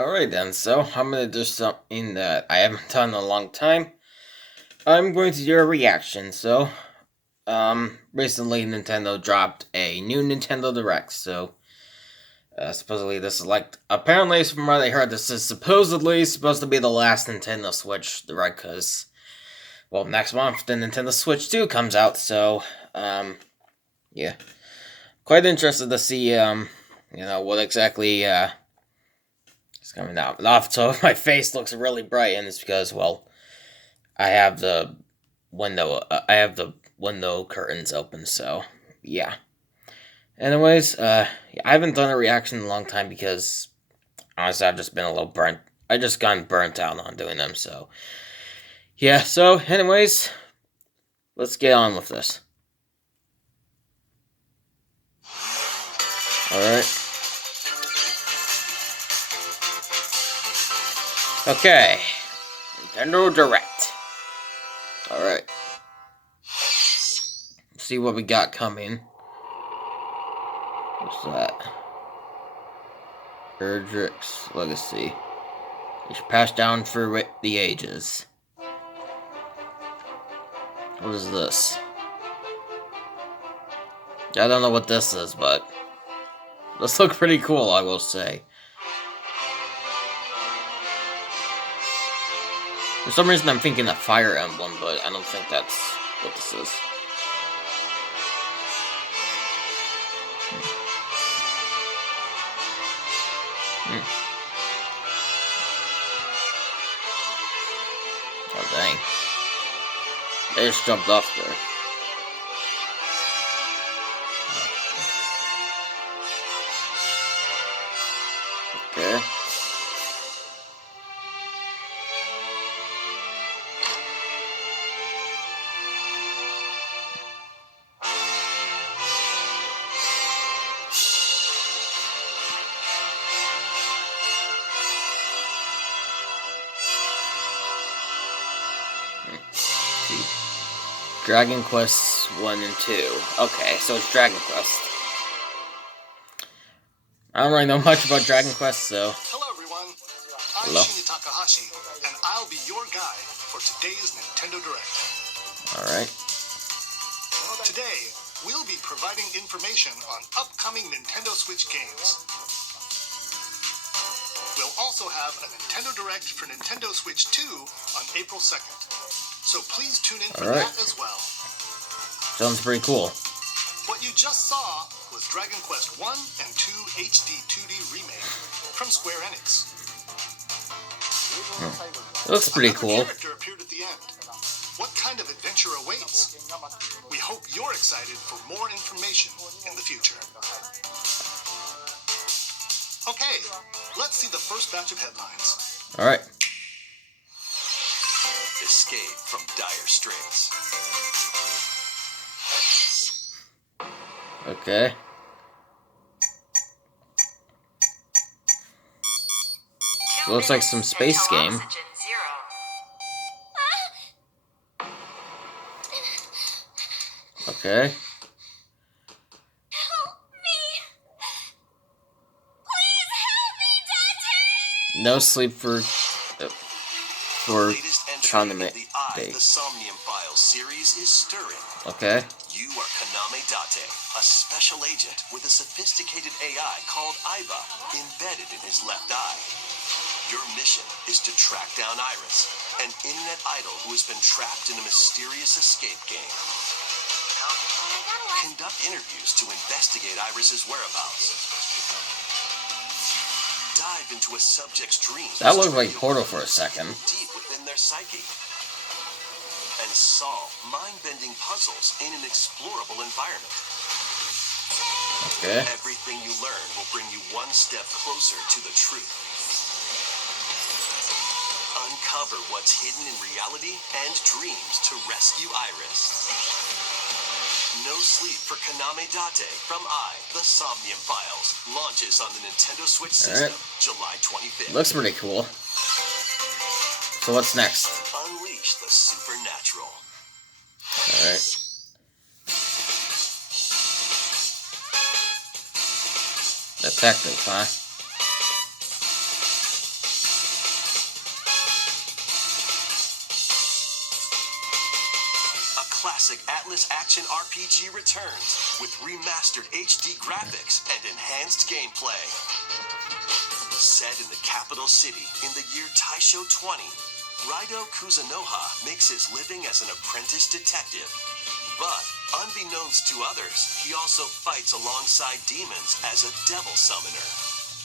Alright then, so I'm gonna do something that I haven't done in a long time. I'm going to do a reaction, so, recently Nintendo dropped a new Nintendo Direct, so, supposedly this is apparently from what I heard, this is supposedly supposed to be the last Nintendo Switch Direct, because, well, next month the Nintendo Switch 2 comes out, so, yeah. Quite interested to see, what exactly, it's coming out. Off, so my face looks really bright, and it's because, well, I have the window curtains open, so yeah. Anyways, I haven't done a reaction in a long time because honestly I've just been a little burnt. I just gotten burnt out on doing them, so yeah. So, anyways, let's get on with this. Alright. Okay. Nintendo Direct. Alright. See what we got coming. What's that? Erdrick's Legacy. It's passed down through the ages. What is this? I don't know what this is, but this looks pretty cool, I will say. For some reason I'm thinking a Fire Emblem, but I don't think that's what this is. Oh dang. They just jumped off there. Okay. Dragon Quest 1 and 2. Okay, so it's Dragon Quest. I don't really know much about Dragon Quest, so... Hello everyone, I'm Shinya Takahashi, and I'll be your guide for today's Nintendo Direct. Alright. Today, we'll be providing information on upcoming Nintendo Switch games. We'll also have a Nintendo Direct for Nintendo Switch 2 on April 2nd. So please tune in for that as well. Sounds pretty cool. What you just saw was Dragon Quest 1 and 2 HD 2D remake from Square Enix. It looks pretty cool. Character appeared at the end. What kind of adventure awaits? We hope you're excited for more information in the future. Okay, let's see the first batch of headlines. Alright. Escape from dire straits. Okay. Looks like some space game. Okay. Help me. Please help me, Daddy. No sleep for Condiment Day. The Somnium Files series is stirring. Okay. You are Kaname Date, a special agent with a sophisticated AI called Aiba embedded in his left eye. Your mission is to track down Iris, an internet idol who has been trapped in a mysterious escape game. Conduct interviews to investigate Iris's whereabouts. Dive into a subject's dreams. That looked like Portal for a second. Deep within their psyche. And solve mind-bending puzzles in an explorable environment. Okay. Everything you learn will bring you one step closer to the truth. Uncover what's hidden in reality and dreams to rescue Iris. No Sleep for Kaname Date from The Somnium Files launches on the Nintendo Switch system July 25th. Looks pretty cool. So what's next? Unleash the supernatural. Alright. Detective, huh? classic Atlas action RPG returns with remastered HD graphics and enhanced gameplay. Set in the capital city in the year Taisho 20, Raido Kuzunoha makes his living as an apprentice detective. But, unbeknownst to others, he also fights alongside demons as a devil summoner.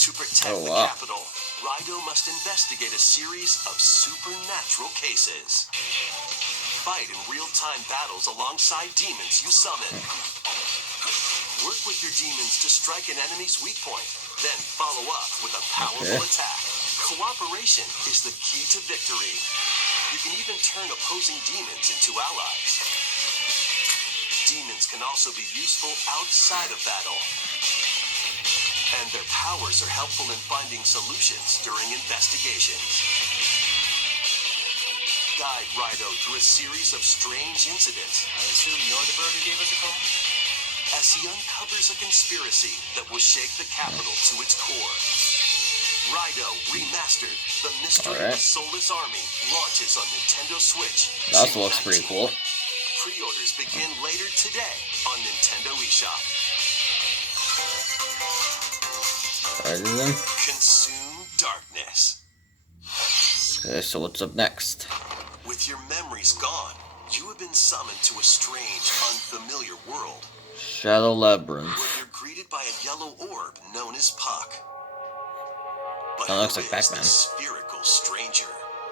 To protect the capital, Raido must investigate a series of supernatural cases. Fight in real-time battles alongside demons you summon. Work with your demons to strike an enemy's weak point, then follow up with a powerful attack. Cooperation is the key to victory. You can even turn opposing demons into allies. Demons can also be useful outside of battle. And their powers are helpful in finding solutions during investigations. Guide Raido through a series of strange incidents. I assume you're the bird who gave us a call? As he uncovers a conspiracy that will shake the capital to its core. Raido Remastered, The Mystery of the Soulless Army, launches on Nintendo Switch. That also looks pretty cool. Pre-orders begin later today on Nintendo eShop. Alright then. Consume darkness. Okay, so what's up next? With your memories gone, you have been summoned to a strange, unfamiliar world. Shadow Labyrinth. Where you're greeted by a yellow orb known as Puck. But That looks who like is Pac-Man. this spherical stranger?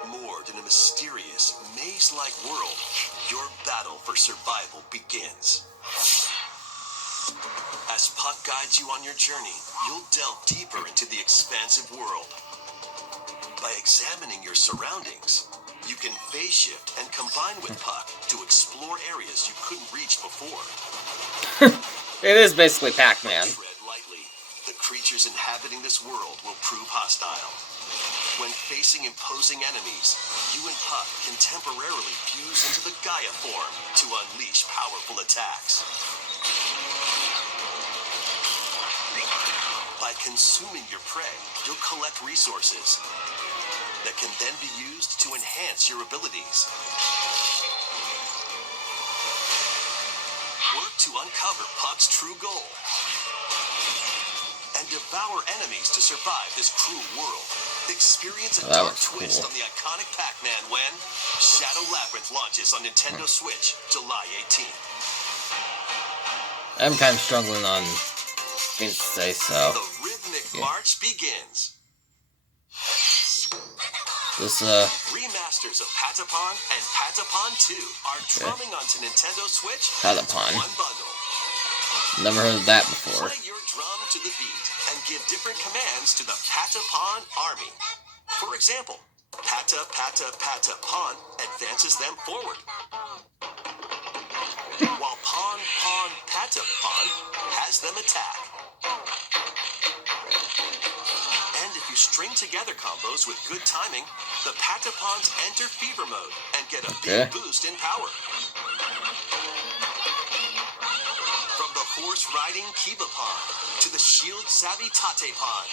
Moored in a mysterious, maze-like world, your battle for survival begins. As Puck guides you on your journey, you'll delve deeper into the expansive world. By examining your surroundings, you can phase shift and combine with Puck to explore areas you couldn't reach before. It is basically Pac-Man. Tread lightly. The creatures inhabiting this world will prove hostile. When facing imposing enemies, you and Puck can temporarily fuse into the Gaia form to unleash powerful attacks. By consuming your prey, you'll collect resources that can then be used to enhance your abilities. Work to uncover Puck's true goal and devour enemies to survive this cruel world. Experience a That dark looks twist cool. on the iconic Pac-Man when Shadow Labyrinth launches on Nintendo Switch July 18th. I'm kind of struggling on things to say, so The rhythmic march begins. this Remasters of Patapon and Patapon 2 are drumming onto Nintendo Switch as Patapon. one bundle. Never heard of that before. Play your drum to the beat and give different commands to the Patapon army. For example, Pata Pata Patapon advances them forward, while Pon Pon Patapon has them attack. And if you string together combos with good timing, the Patapons enter fever mode and get a big boost in power. From the horse-riding Kibapon to the shield-savvy Tatepon,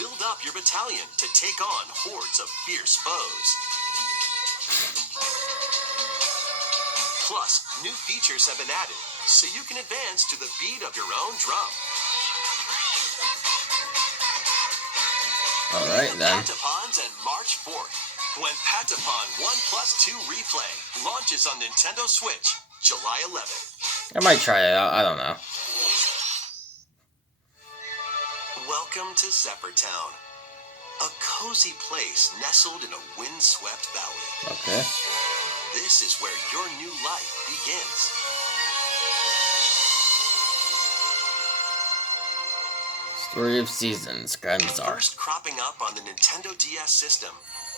build up your battalion to take on hordes of fierce foes. Plus, new features have been added, so you can advance to the beat of your own drum. Alright then. Patapons and March 4th, when Patapon 1+2 Replay launches on Nintendo Switch, July 11th. I might try it out, I don't know. Welcome to Zephyr Town, a cozy place nestled in a windswept valley. Okay. This is where your new life begins. Story of Seasons, Granzar. First cropping up on the Nintendo DS system,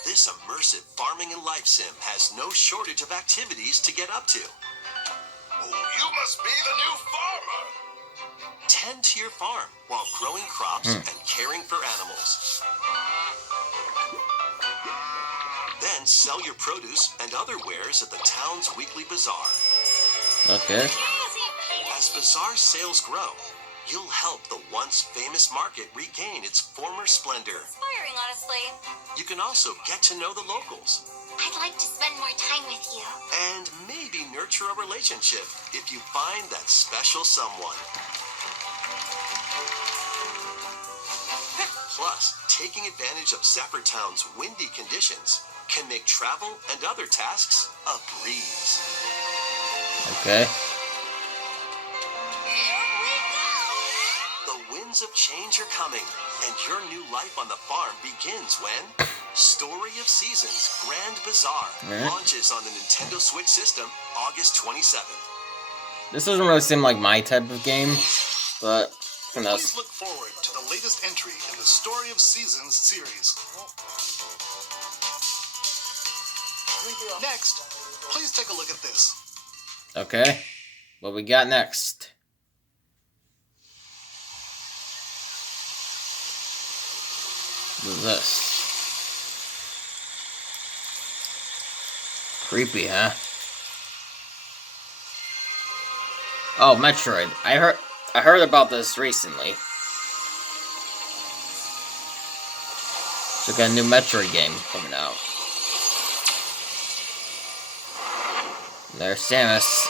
this immersive farming and life sim has no shortage of activities to get up to. Oh, you must be the new farmer. Tend to your farm while growing crops and caring for animals. Then sell your produce and other wares at the town's weekly bazaar. Okay. As bazaar sales grow, you'll help the once famous market regain its former splendor. Inspiring, honestly. You can also get to know the locals I'd like to spend more time with you. and maybe nurture a relationship if you find that special someone. Plus, taking advantage of Zapper Town's windy conditions can make travel and other tasks a breeze. Okay. Here we go! The winds of change are coming, and your new life on the farm begins when Story of Seasons Grand Bazaar Alright. launches on the Nintendo Switch system August 27th. This doesn't really seem like my type of game, but who knows? Please look forward to the latest entry in the Story of Seasons series. Next, please take a look at this. Okay. What we got next? What is this? Creepy, huh? Oh, Metroid. I heard about this recently. So got a new Metroid game coming out. There's Samus.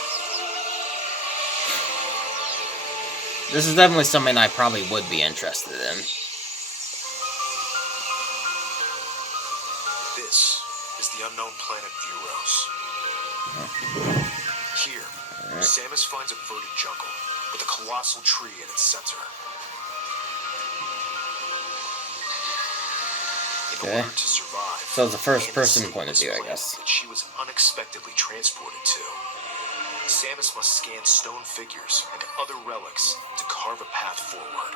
This is definitely something I probably would be interested in. This is the unknown planet Vuros. Here, Alright. Samus finds a verdant jungle with a colossal tree in its center. In Okay. order to survive, So it's a first and person escape point of this view, I planet guess. that she was unexpectedly transported to. Samus must scan stone figures and other relics to carve a path forward.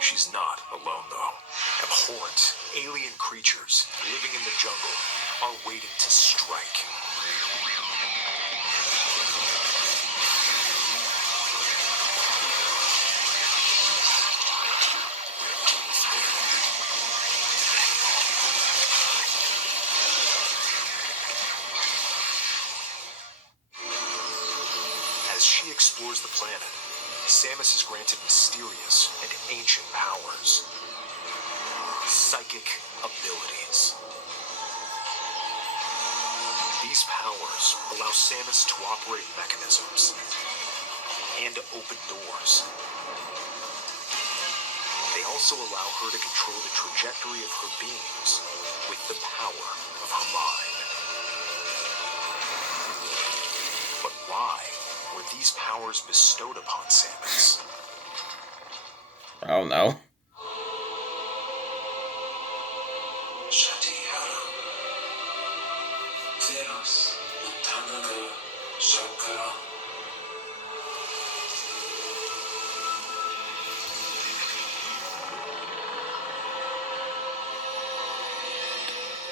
She's not alone, though. Abhorrent, alien creatures living in the jungle are waiting to strike. As she explores the planet, Samus is granted mysterious and ancient powers. Psychic abilities. These powers allow Samus to operate mechanisms and to open doors. They also allow her to control the trajectory of her beings with the power of her mind. But why were these powers bestowed upon Samus? I don't know.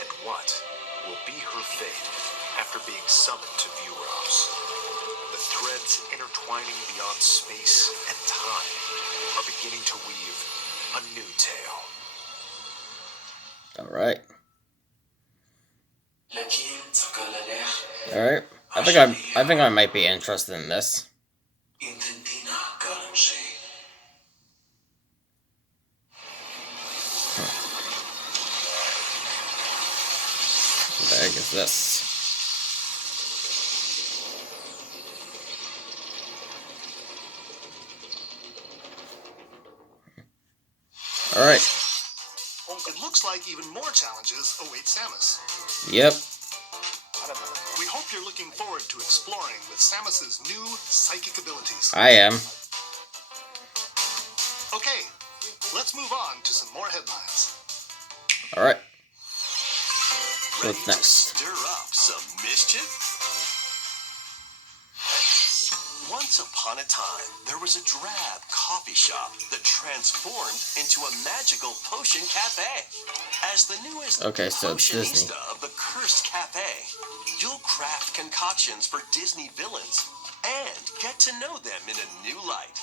And what will be her fate after being summoned to Vuros? The threads intertwining beyond space and time are beginning to weave a new tale. Alright. Alright. I think I might be interested in this. What the heck is this? Alright. It looks like even more challenges await Samus. Yep. We hope you're looking forward to exploring with Samus's new psychic abilities. I am. Okay, let's move on to some more headlines. Alright. Ready What's to next? stir up some mischief? Once upon a time, there was a drab coffee shop that transformed into a magical potion cafe. As the newest Okay, so it's Disney. potionista of the Cursed Cafe, you'll craft concoctions for Disney villains and get to know them in a new light.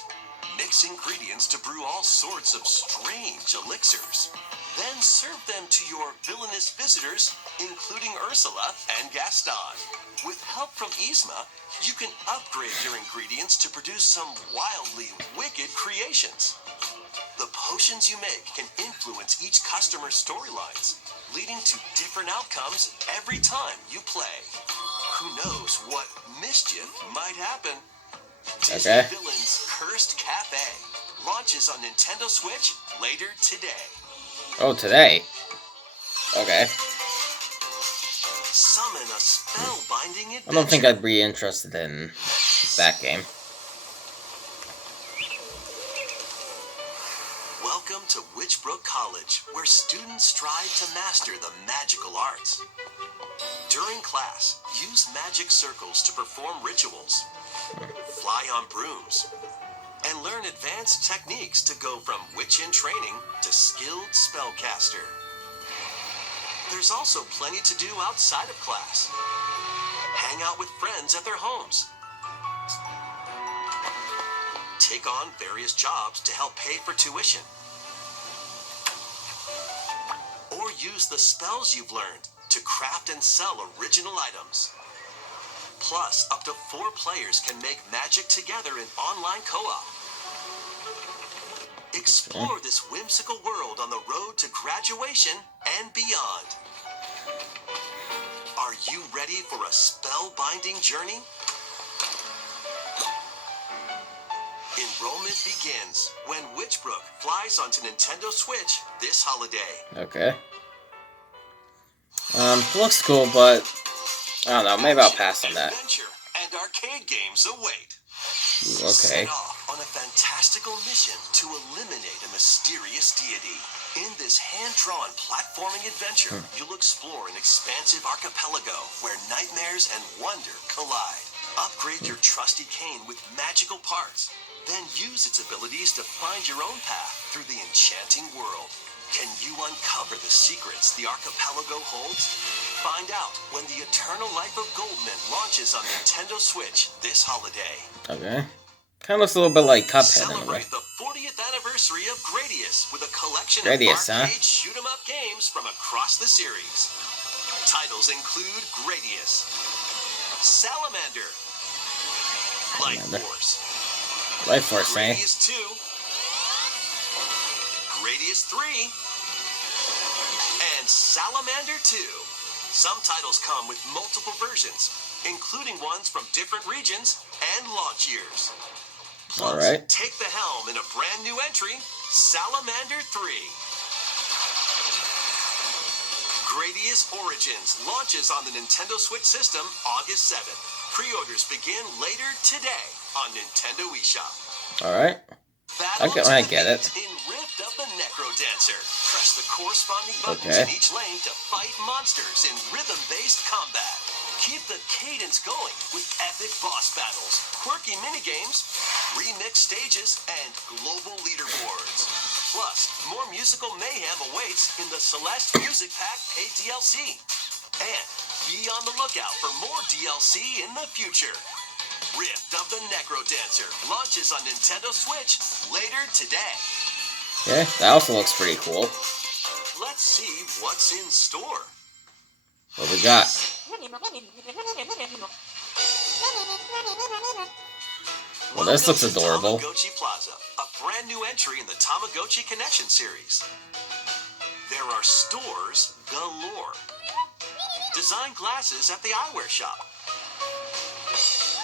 mix ingredients to brew all sorts of strange elixirs. Then serve them to your villainous visitors, including Ursula and Gaston. With help from Yzma, you can upgrade your ingredients to produce some wildly wicked creations. The potions you make can influence each customer's storylines, leading to different outcomes every time you play. Who knows what mischief might happen? Disney Okay. Villains Cursed Cafe launches on Nintendo Switch later today. Oh, today. Okay. Summon a spellbinding adventure. I don't think I'd be interested in that game. Welcome to Witchbrook College, where students strive to master the magical arts. During class, use magic circles to perform rituals, fly on brooms, and learn advanced techniques to go from witch in training to skilled spellcaster. There's also plenty to do outside of class. Hang out with friends at their homes. Take on various jobs to help pay for tuition. Or use the spells you've learned to craft and sell original items. Plus, up to 4 players can make magic together in online co-op. Explore this whimsical world on the road to graduation and beyond. Are you ready for a spellbinding journey? Enrollment begins when Witchbrook flies onto Nintendo Switch this holiday. Okay. Looks cool, but I don't know. Maybe I'll pass on that. Adventure and arcade games await. Okay. Set off on a fantastical mission to eliminate a mysterious deity. In this hand-drawn platforming adventure, you'll explore an expansive archipelago where nightmares and wonder collide. Upgrade your trusty cane with magical parts, then use its abilities to find your own path through the enchanting world. Can you uncover the secrets the archipelago holds? Find out when the Eternal Life of Goldman launches on Nintendo Switch this holiday. Okay. Kind of looks a little bit like Cuphead in a way. Celebrate the 40th anniversary of Gradius with a collection Gradius, of huh? arcade shoot-'em-up games from across the series. Titles include Gradius, Salamander, Life Salamander. Force, Life Force, eh? Gradius 2, Gradius 3, and Salamander 2. Some titles come with multiple versions, including ones from different regions and launch years. Plus, Alright. take the helm in a brand new entry, Salamander 3. Gradius Origins launches on the Nintendo Switch system August 7th. Pre-orders begin later today on Nintendo eShop. Alright. Battle I to get the it. beat in Rift of the Necrodancer. Press the corresponding buttons Okay. in each lane to fight monsters in rhythm-based combat. Keep the cadence going with epic boss battles, quirky minigames, remix stages, and global leaderboards. Plus, more musical mayhem awaits in the Celeste Music Pack paid DLC. And be on the lookout for more DLC in the future. Rift of the Necrodancer launches on Nintendo Switch later today. Okay, that also looks pretty cool. Let's see what's in store. What we got? Well, this looks Welcome to adorable. Tamagotchi Plaza, a brand new entry in the Tamagotchi Connection series. There are stores galore. Design glasses at the eyewear shop.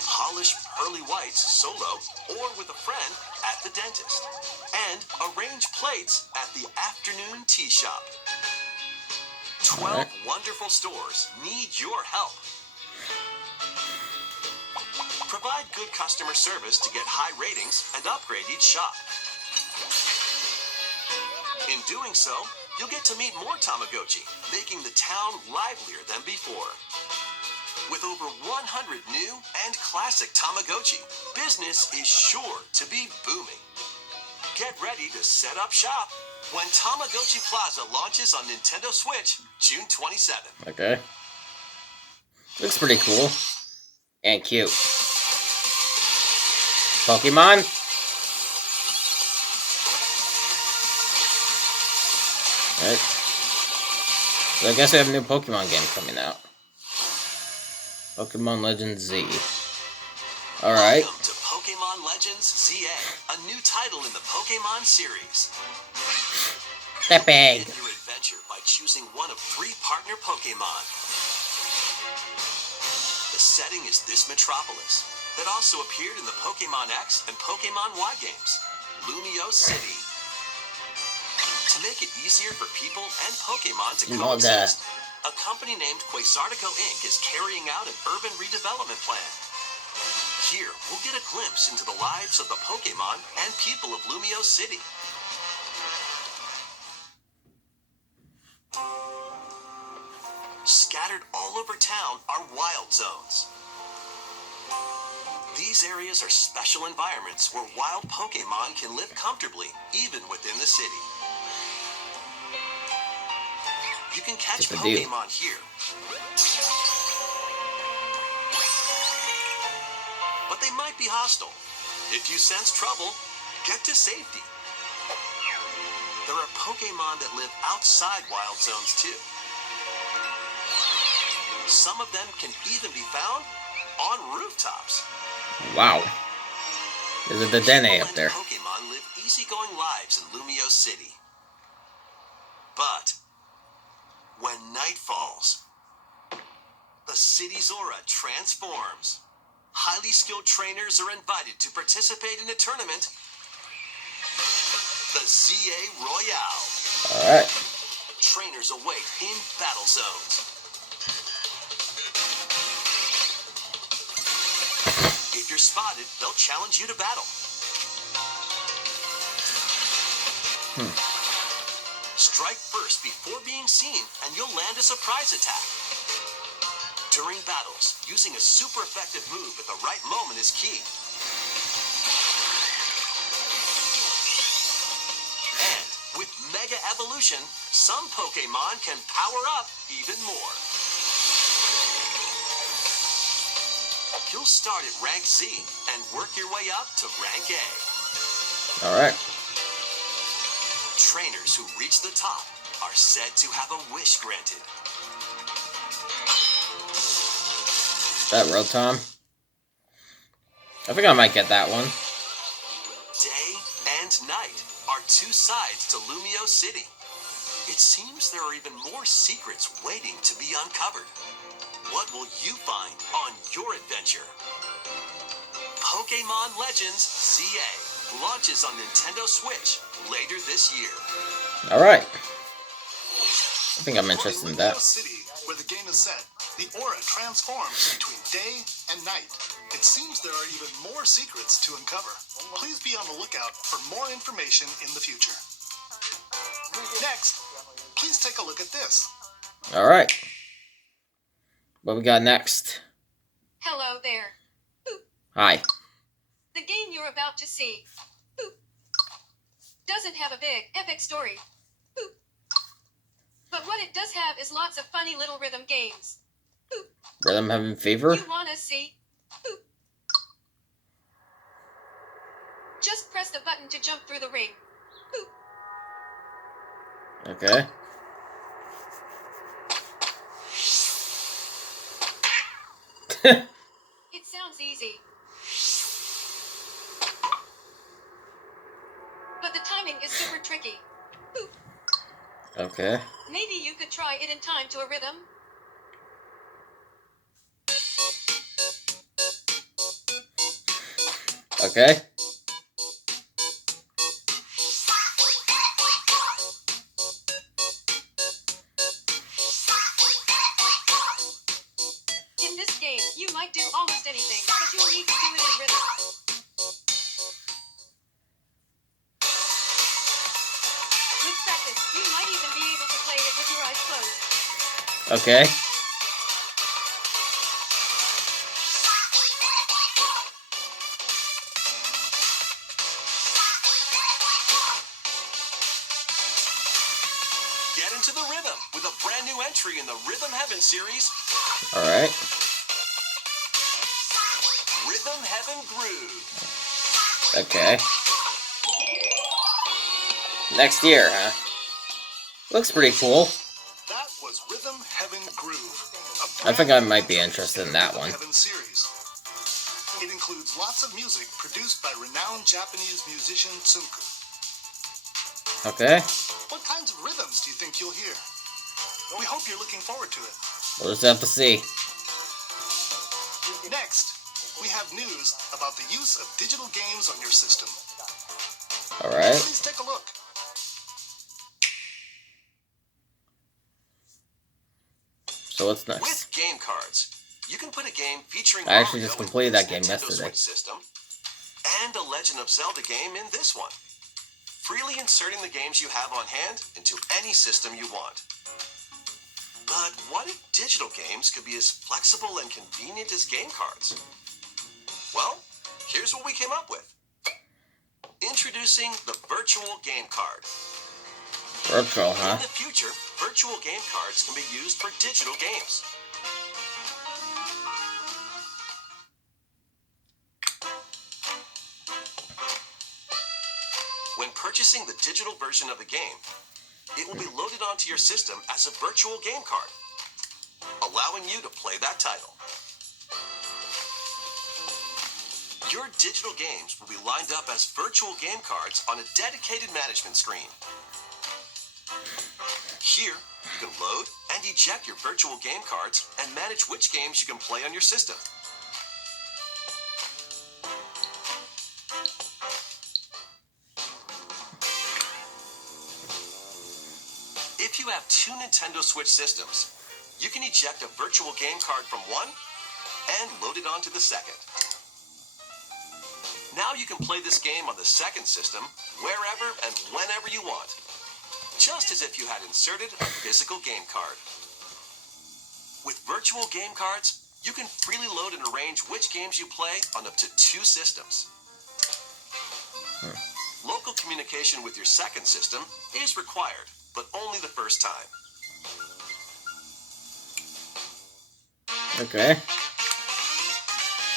Polish pearly whites solo or with a friend at the dentist. And arrange plates at the afternoon tea shop. 12 Alright. wonderful stores need your help. Provide good customer service to get high ratings and upgrade each shop. In doing so, you'll get to meet more Tamagotchi, making the town livelier than before. With over 100 new and classic Tamagotchi, business is sure to be booming. Get ready to set up shop when Tamagotchi Plaza launches on Nintendo Switch June 27th. Okay. Looks pretty cool. And cute. Pokemon? Alright. So I guess we have a new Pokemon game coming out. Pokemon Legends Z. Alright. Welcome to Pokemon Legends ZA, a new title in the Pokemon series. That big. Begin your adventure by choosing one of 3 partner Pokemon. The setting is this metropolis that also appeared in the Pokemon X and Pokemon Y games, Lumio City. To make it easier for people and Pokemon to coexist, a company named Quasartico Inc. is carrying out an urban redevelopment plan. Here, we'll get a glimpse into the lives of the Pokemon and people of Lumio City. Scattered all over town are wild zones. These areas are special environments where wild Pokemon can live comfortably, even within the city. You can catch Pokemon here. But they might be hostile. If you sense trouble, get to safety. There are Pokemon that live outside wild zones too. Some of them can even be found on rooftops. Wow. There's a Dedenne up People and there. Pokemon live easygoing lives in Lumio City. But when night falls, the city's aura transforms. Highly skilled trainers are invited to participate in a tournament, the ZA Royale. Alright. Trainers await in battle zones. If you're spotted, they'll challenge you to battle. Strike first before being seen, and you'll land a surprise attack. During battles, using a super effective move at the right moment is key. And with Mega Evolution, some Pokemon can power up even more. You'll start at rank Z and work your way up to rank A. Alright. Trainers who reach the top are said to have a wish granted. That Rotom. I think I might get that one. Day and night are 2 sides to Lumio City. It seems there are even more secrets waiting to be uncovered. What will you find on your adventure? Pokemon Legends ZA launches on Nintendo Switch later this year. Alright. I think I'm interested in that. Lumio City, where the game is set, the aura transforms between day and night. It seems there are even more secrets to uncover. Please be on the lookout for more information in the future. Next, please take a look at this. Alright. What we got next? Hello there. Hi. The game you're about to see doesn't have a big, epic story. But what it does have is lots of funny little rhythm games. Rhythm having fever? You wanna see? Just press the button to jump through the ring. Okay. It sounds easy. But the timing is super tricky. Okay. Maybe you could try it in time to a rhythm. Okay. In this game, you might do almost anything, but you'll need to do it in rhythm. With practice, you might even be able to play it with your eyes closed. Okay. Get into the rhythm with a brand new entry in the Rhythm Heaven series, Alright. Rhythm Heaven Groove. Okay. Next year, huh? Looks pretty cool. That was Rhythm Heaven Groove. I think I might be interested in that one. Heaven series. It includes lots of music produced by renowned Japanese musician Tsunku. Okay. What kinds of rhythms do you think you'll hear? We hope you're looking forward to it. We'll just have to see. Next, we have news about the use of digital games on your system. Alright. Please take a look. So what's next? With game cards, you can put a game featuring I actually Mario just in completed this that game Nintendo yesterday. Switch system, and a Legend of Zelda game in this one. Freely inserting the games you have on hand into any system you want. But what if digital games could be as flexible and convenient as game cards? Well, here's what we came up with. Introducing the Virtual Game Card. Virtual, huh? In the future, virtual game cards can be used for digital games. When purchasing the digital version of the game, it will be loaded onto your system as a virtual game card, allowing you to play that title. Your digital games will be lined up as virtual game cards on a dedicated management screen. Here, you can load and eject your virtual game cards and manage which games you can play on your system. If you have two Nintendo Switch systems, you can eject a virtual game card from one and load it onto the second. Now you can play this game on the second system wherever and whenever you want, just as if you had inserted a physical game card. With virtual game cards, you can freely load and arrange which games you play on up to two systems. Local communication with your second system is required, but only the first time. Okay.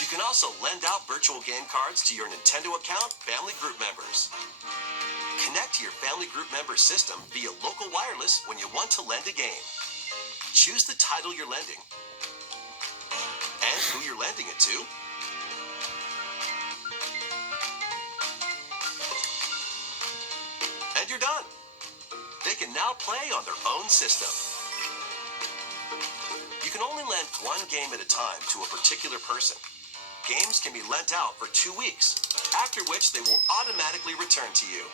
You can also lend out virtual game cards to your Nintendo account family group members. Connect to your family group member system via local wireless when you want to lend a game. Choose the title you're lending and who you're lending it to. And you're done. They can now play on their own system. You can only lend one game at a time to a particular person. Games can be lent out for 2 weeks, after which they will automatically return to you.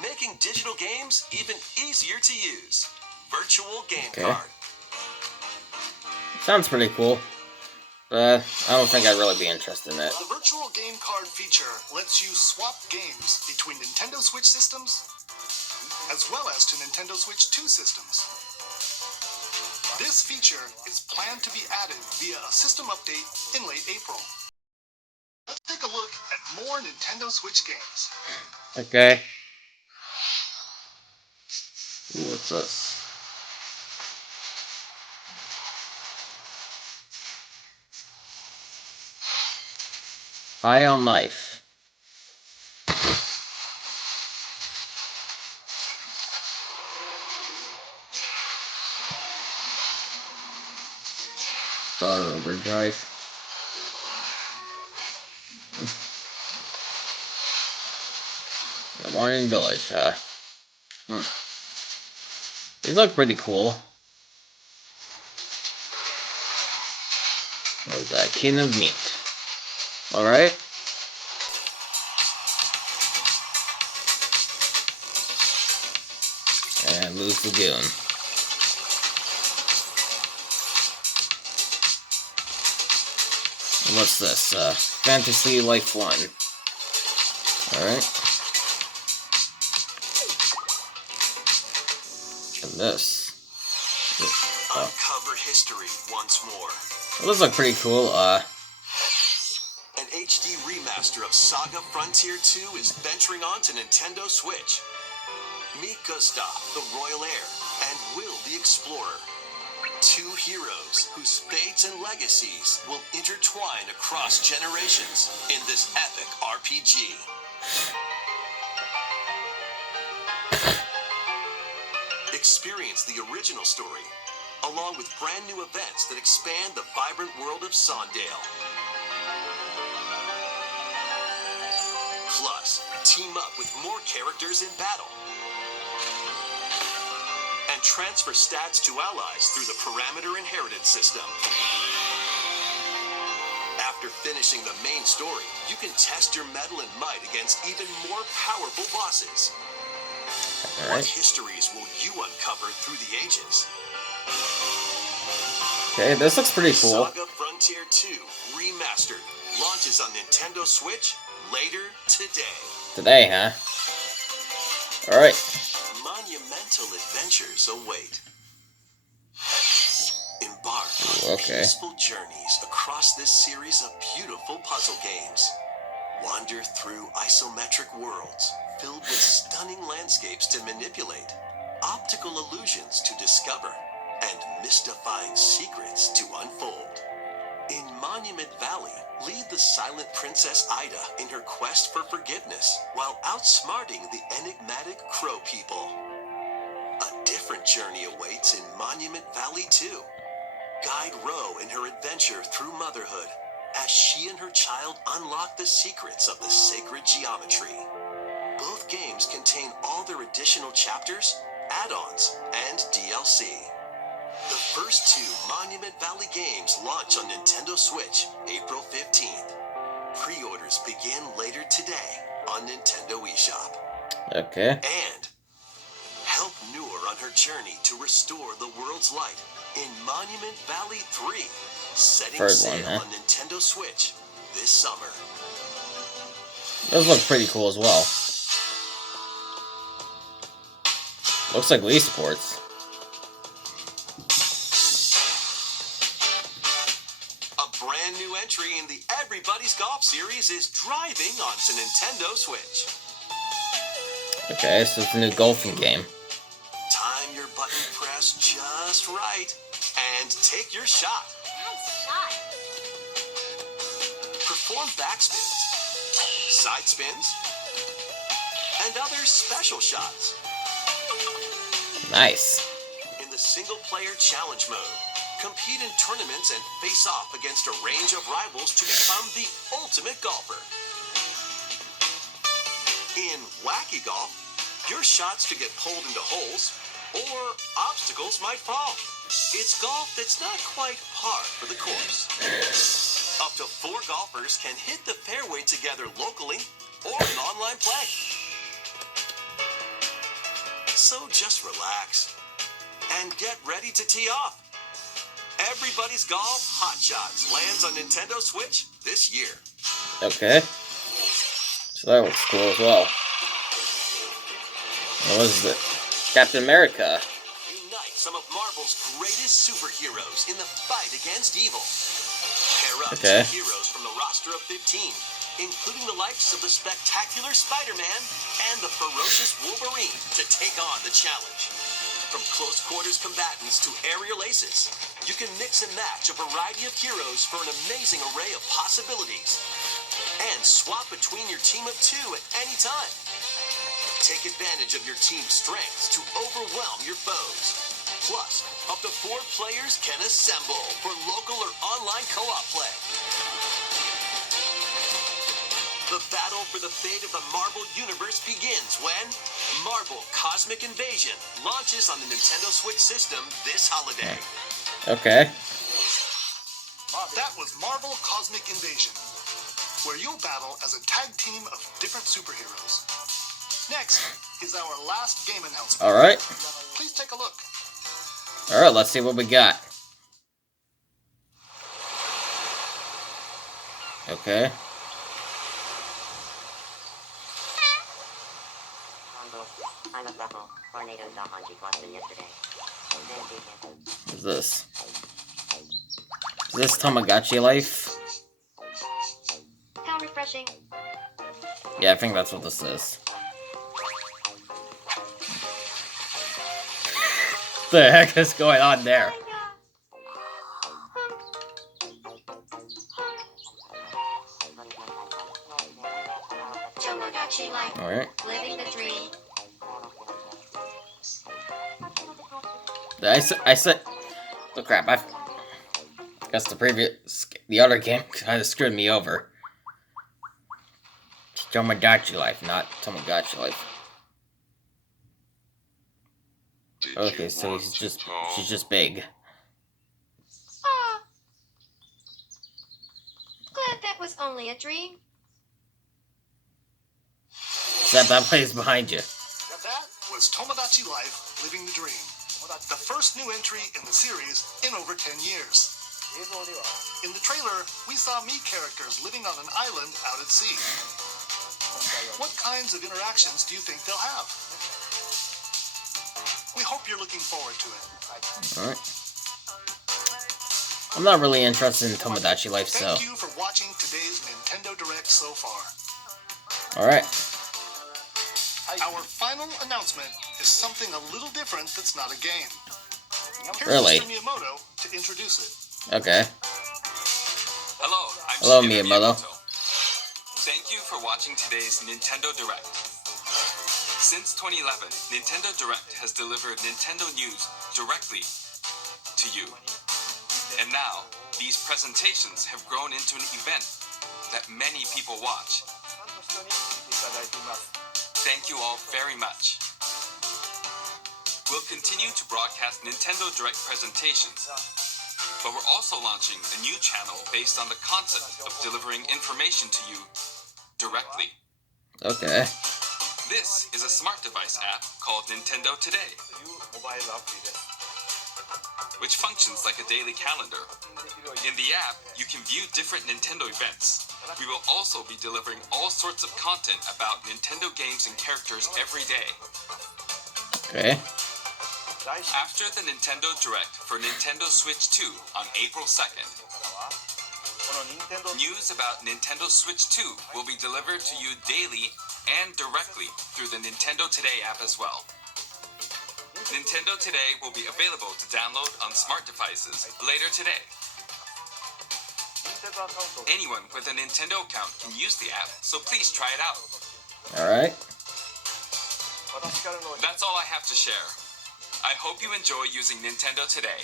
Making digital games even easier to use. Virtual Game Card. Sounds pretty cool. But I don't think I'd really be interested in it. The virtual game card feature lets you swap games between Nintendo Switch systems as well as to Nintendo Switch 2 systems. This feature is planned to be added via a system update in late April. Let's take a look at more Nintendo Switch games. Okay. Ooh, what's this? Ion Knife. Star Overdrive. The Morning Village, These look pretty cool. What was that? King of Meat. Alright. And Blues Lagoon. And what's this? Fantasy Life 1. Alright. And this. Uncover history once more. Well, those look pretty cool. An HD remaster of Saga Frontier 2 is venturing onto Nintendo Switch. Meet Gustav, the Royal Heir, and Will, the Explorer. Two heroes whose fates and legacies will intertwine across generations in this epic RPG. experience the original story, along with brand new events that expand the vibrant world of Sondale. Plus, team up with more characters in battle. And transfer stats to allies through the Parameter Inheritance system. After finishing the main story, you can test your mettle and might against even more powerful bosses. What histories will you uncover through the ages? Okay, this looks pretty cool. Saga Frontier 2 Remastered launches on Nintendo Switch later today. Today, huh? Alright. Monumental adventures await. Embark Ooh, on okay. peaceful journeys across this series of beautiful puzzle games. Wander through isometric worlds filled with stunning landscapes to manipulate, optical illusions to discover, and mystifying secrets to unfold. In Monument Valley, lead the silent Princess Ida in her quest for forgiveness while outsmarting the enigmatic Crow people. A different journey awaits in Monument Valley 2. Guide Ro in her adventure through motherhood as she and her child unlock the secrets of the sacred geometry. Both games contain all their additional chapters, add-ons, and DLC. The first two Monument Valley games launch on Nintendo Switch April 15th. Pre-orders begin later today on Nintendo eShop. Okay. And help Noor on her journey to restore the world's light in Monument Valley 3, setting First one, sail huh? on Nintendo Switch this summer. Those look pretty cool as well. Looks like Wii Sports. A brand new entry in the Everybody's Golf series is driving onto Nintendo Switch. Okay, so it's a new golfing game. Time your button press just right and take your shot. Nice shot. Perform backspins, side spins, and other special shots. Nice. In the single-player challenge mode, compete in tournaments and face off against a range of rivals to become the ultimate golfer. In Wacky Golf, your shots could get pulled into holes, or obstacles might fall. It's golf that's not quite par for the course. Up to 4 golfers can hit the fairway together locally or in online play. So just relax and get ready to tee off. Everybody's Golf Hot Shots lands on Nintendo Switch this year. Okay. So that looks cool as well. What is it? Captain America. Unite some of Marvel's greatest superheroes in the fight against evil. Pair up Okay. 2 heroes from the roster of 15, including the likes of the spectacular Spider-Man and the ferocious Wolverine to take on the challenge. From close quarters combatants to aerial aces, you can mix and match a variety of heroes for an amazing array of possibilities. And swap between your team of 2 at any time. Take advantage of your team's strengths to overwhelm your foes. Plus, up to 4 players can assemble for local or online co-op play. The battle for the fate of the Marvel Universe begins when Marvel Cosmic Invasion launches on the Nintendo Switch system this holiday. Okay. That was Marvel Cosmic Invasion, where you'll battle as a tag team of different superheroes. Next is our last game announcement. Alright. Please take a look. Alright, let's see what we got. Okay. What's this? Is this Tamagotchi Life? How refreshing. Yeah, I think that's what this is. The heck is going on there? Tamagotchi Life. Alright. Living the dream. I said, oh crap! I guess the other game kind of screwed me over. It's Tomodachi Life, not Tamagotchi Life. Okay, so she's just big. Ah, glad that was only a dream. That plays behind you. That was Tomodachi Life, Living the Dream. The first new entry in the series in over 10 years. In the trailer, we saw Mii characters living on an island out at sea. What kinds of interactions do you think they'll have? We hope you're looking forward to it. Alright. I'm not really interested in Tomodachi Life, so... Thank you for watching today's Nintendo Direct so far. Alright. Our final announcement is something a little different that's not a game. Here's Really? Mr. Miyamoto to introduce it. Okay. Hello, Hello, I'm Shigeru Miyamoto. Thank you for watching today's Nintendo Direct. Since 2011, Nintendo Direct has delivered Nintendo news directly to you. And now, these presentations have grown into an event that many people watch. Thank you all very much. We'll continue to broadcast Nintendo Direct presentations, but we're also launching a new channel based on the concept of delivering information to you directly. Okay. This is a smart device app called Nintendo Today, which functions like a daily calendar. In the app, you can view different Nintendo events. We will also be delivering all sorts of content about Nintendo games and characters every day. Okay. After the Nintendo Direct for Nintendo Switch 2 on April 2nd, news about Nintendo Switch 2 will be delivered to you daily and directly through the Nintendo Today app as well. Nintendo Today will be available to download on smart devices later today. Anyone with a Nintendo account can use the app, so please try it out. Alright. That's all I have to share. I hope you enjoy using Nintendo Today.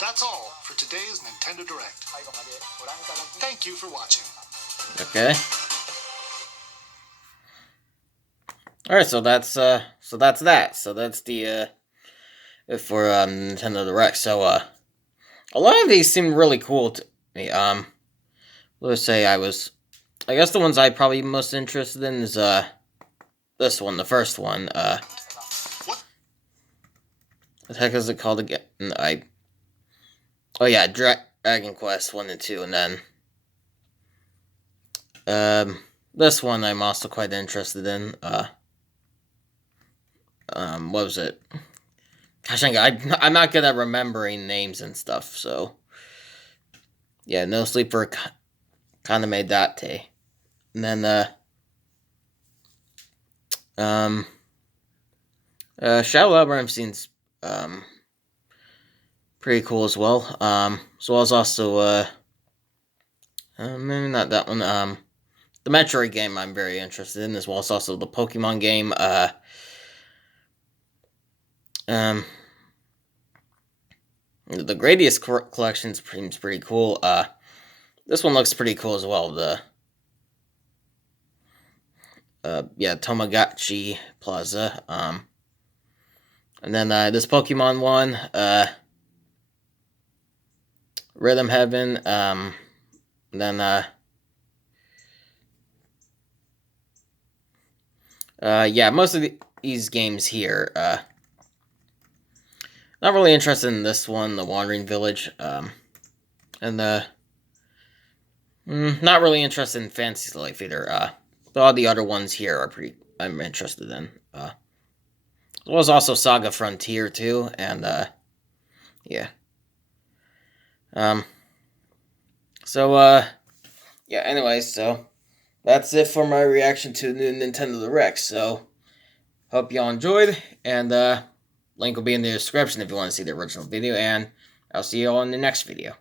That's all for today's Nintendo Direct. Thank you for watching. Okay. Alright, so that's that. So that's the for Nintendo Direct. So a lot of these seem really cool to me. Let's say I guess the ones I'm probably most interested in is this one, the first one. What the heck is it called again? Oh yeah, Dragon Quest 1 and 2, and then this one I'm also quite interested in. What was it? Gosh, I'm not good at remembering names and stuff, so yeah, No Sleep for Kaname Date. And then Shadow Labyrinth seems pretty cool as well. As well as also maybe not that one. The Metroid game I'm very interested in, as well as also the Pokemon game. The Gradius collection seems pretty cool. This one looks pretty cool as well. Yeah, Tamagotchi Plaza. And then this Pokemon one, Rhythm Heaven. And then yeah, most of these games here. Not really interested in this one, The Wandering Village. And not really interested in Fantasy Life either. All the other ones here are I'm interested in. As well as also Saga Frontier too, and yeah. So yeah. Anyways, so that's it for my reaction to the new Nintendo Direct. So hope y'all enjoyed, and link will be in the description if you want to see the original video, and I'll see you all in the next video.